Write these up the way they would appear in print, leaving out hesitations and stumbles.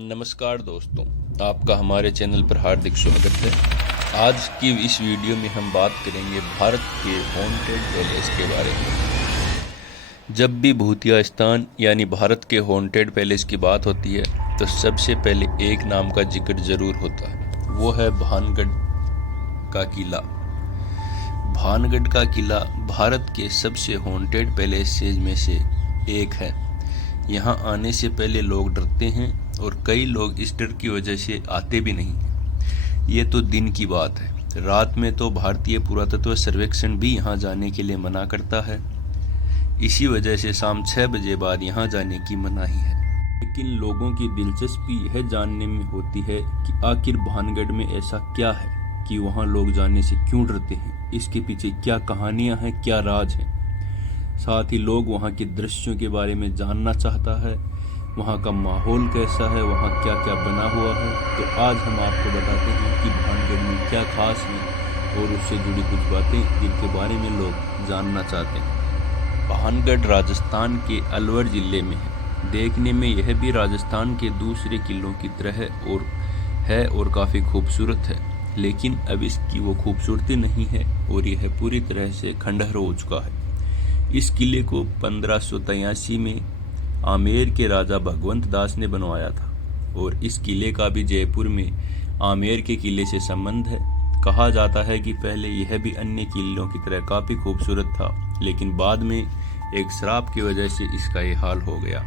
नमस्कार दोस्तों, आपका हमारे चैनल पर हार्दिक स्वागत है। आज की इस वीडियो में हम बात करेंगे भारत के हॉन्टेड पैलेस के बारे में। जब भी भूतिया स्थान यानी भारत के हॉन्टेड पैलेस की बात होती है तो सबसे पहले एक नाम का जिक्र जरूर होता है, वो है भानगढ़ का किला। भानगढ़ का किला भारत के सबसे हॉन्टेड पैलेस में से एक है। यहाँ आने से पहले लोग डरते हैं और कई लोग इस डर की वजह से आते भी नहीं। ये तो दिन की बात है, रात में तो भारतीय पुरातत्व सर्वेक्षण भी यहाँ जाने के लिए मना करता है। इसी वजह से शाम 6 बजे बाद यहाँ जाने की मनाही है। लेकिन लोगों की दिलचस्पी यह जानने में होती है कि आखिर भानगढ़ में ऐसा क्या है कि वहाँ लोग जाने से क्यों डरते हैं, इसके पीछे क्या कहानियाँ हैं, क्या राज है। साथ ही लोग वहाँ के दृश्यों के बारे में जानना चाहता है, वहाँ का माहौल कैसा है, वहाँ क्या क्या बना हुआ है। तो आज हम आपको बताते हैं कि भानगढ़ में क्या खास है और उससे जुड़ी कुछ बातें जिनके बारे में लोग जानना चाहते हैं। भानगढ़ राजस्थान के अलवर जिले में है। देखने में यह भी राजस्थान के दूसरे किलों की तरह और काफ़ी खूबसूरत है, लेकिन अब इसकी वो खूबसूरती नहीं है और यह पूरी तरह से खंडहर हो चुका है। इस किले को 1583 में आमेर के राजा भगवंत दास ने बनवाया था और इस किले का भी जयपुर में आमेर के किले से संबंध है। कहा जाता है कि पहले यह भी अन्य किलों की तरह काफ़ी खूबसूरत था, लेकिन बाद में एक श्राप की वजह से इसका ये हाल हो गया।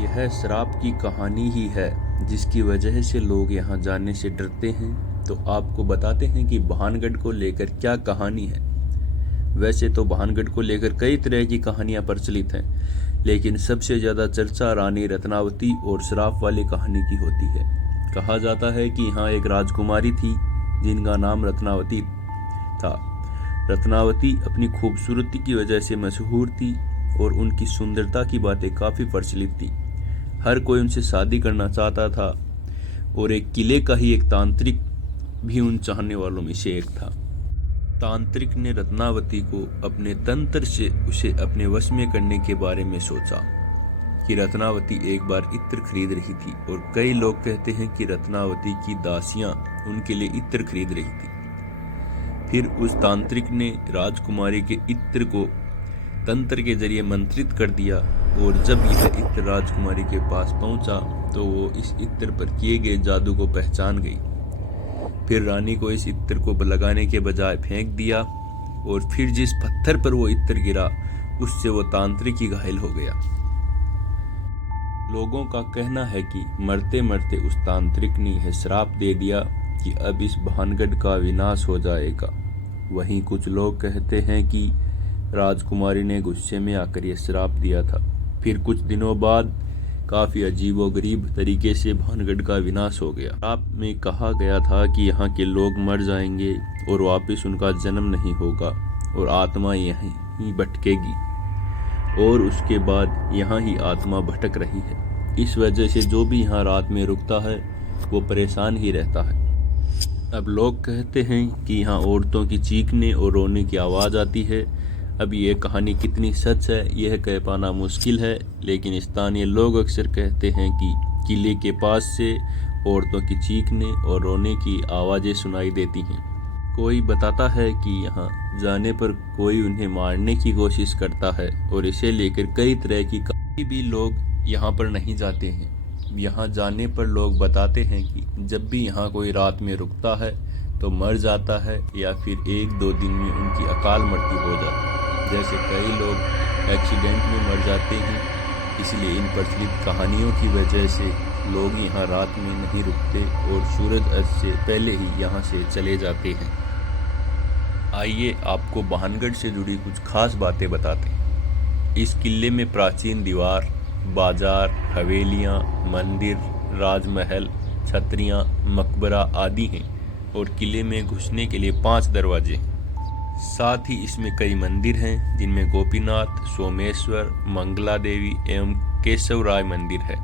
यह श्राप की कहानी ही है जिसकी वजह से लोग यहाँ जाने से डरते हैं। तो आपको बताते हैं कि भानगढ़ को लेकर क्या कहानी है। वैसे तो भानगढ़ को लेकर कई तरह की कहानियां प्रचलित हैं, लेकिन सबसे ज़्यादा चर्चा रानी रत्नावती और श्राप वाली कहानी की होती है। कहा जाता है कि यहाँ एक राजकुमारी थी जिनका नाम रत्नावती था। रत्नावती अपनी खूबसूरती की वजह से मशहूर थी और उनकी सुंदरता की बातें काफ़ी प्रचलित थी। हर कोई उनसे शादी करना चाहता था और एक किले का ही एक तांत्रिक भी उन चाहने वालों में से एक था। तांत्रिक ने रत्नावती को अपने तंत्र से उसे अपने वश में करने के बारे में सोचा कि रत्नावती एक बार इत्र खरीद रही थी और कई लोग कहते हैं कि रत्नावती की दासियां उनके लिए इत्र खरीद रही थी। फिर उस तांत्रिक ने राजकुमारी के इत्र को तंत्र के जरिए मंत्रित कर दिया और जब यह इत्र राजकुमारी के पास पहुंचा तो वो इस इत्र पर किए गए जादू को पहचान गई। फिर रानी को इस इत्र को लगाने के बजाय फेंक दिया और फिर जिस पत्थर पर वो इत्र गिरा उससे वो तांत्रिक ही घायल हो गया। लोगों का कहना है कि मरते मरते उस तांत्रिक ने यह श्राप दे दिया कि अब इस भानगढ़ का विनाश हो जाएगा। वहीं कुछ लोग कहते हैं कि राजकुमारी ने गुस्से में आकर यह श्राप दिया था। फिर कुछ दिनों बाद काफ़ी अजीबोगरीब तरीके से भानगढ़ का विनाश हो गया। श्राप में कहा गया था कि यहाँ के लोग मर जाएंगे और वापस उनका जन्म नहीं होगा और आत्मा यहीं ही भटकेगी और उसके बाद यहाँ ही आत्मा भटक रही है। इस वजह से जो भी यहाँ रात में रुकता है वो परेशान ही रहता है। अब लोग कहते हैं कि यहाँ औरतों की चीखने और रोने की आवाज़ आती है। अब ये कहानी कितनी सच है यह कह पाना मुश्किल है, लेकिन स्थानीय लोग अक्सर कहते हैं कि किले के पास से औरतों की चीखने और रोने की आवाज़ें सुनाई देती हैं। कोई बताता है कि यहाँ जाने पर कोई उन्हें मारने की कोशिश करता है और इसे लेकर कई तरह की कभी भी लोग यहाँ पर नहीं जाते हैं। यहाँ जाने पर लोग बताते हैं कि जब भी यहाँ कोई रात में रुकता है तो मर जाता है या फिर 1-2 दिन में उनकी अकाल मृत्यु हो जाती है। जैसे कई लोग एक्सीडेंट में मर जाते हैं, इसलिए इन प्रचलित कहानियों की वजह से लोग यहाँ रात में नहीं रुकते और सूरज अस्त से पहले ही यहाँ से चले जाते हैं। आइए आपको भानगढ़ से जुड़ी कुछ खास बातें बताते हैं। इस किले में प्राचीन दीवार, बाजार, हवेलियाँ, मंदिर, राजमहल, छतरियाँ, मकबरा आदि हैं और किले में घुसने के लिए 5 दरवाजे हैं। साथ ही इसमें कई मंदिर हैं जिनमें गोपीनाथ, सोमेश्वर, मंगला देवी एवं केशव राय मंदिर है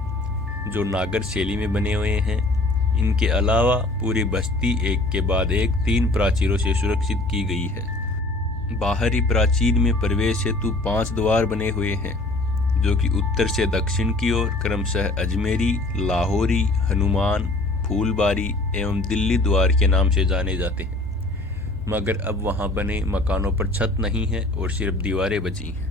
जो नागर शैली में बने हुए हैं। इनके अलावा पूरी बस्ती एक के बाद एक 3 प्राचीरों से सुरक्षित की गई है। बाहरी प्राचीर में प्रवेश हेतु 5 द्वार बने हुए हैं। जो कि उत्तर से दक्षिण की ओर क्रमशः अजमेरी, लाहौरी, हनुमान, फूलबारी एवं दिल्ली द्वार के नाम से जाने जाते हैं, मगर अब वहां बने मकानों पर छत नहीं है और सिर्फ दीवारें बची हैं।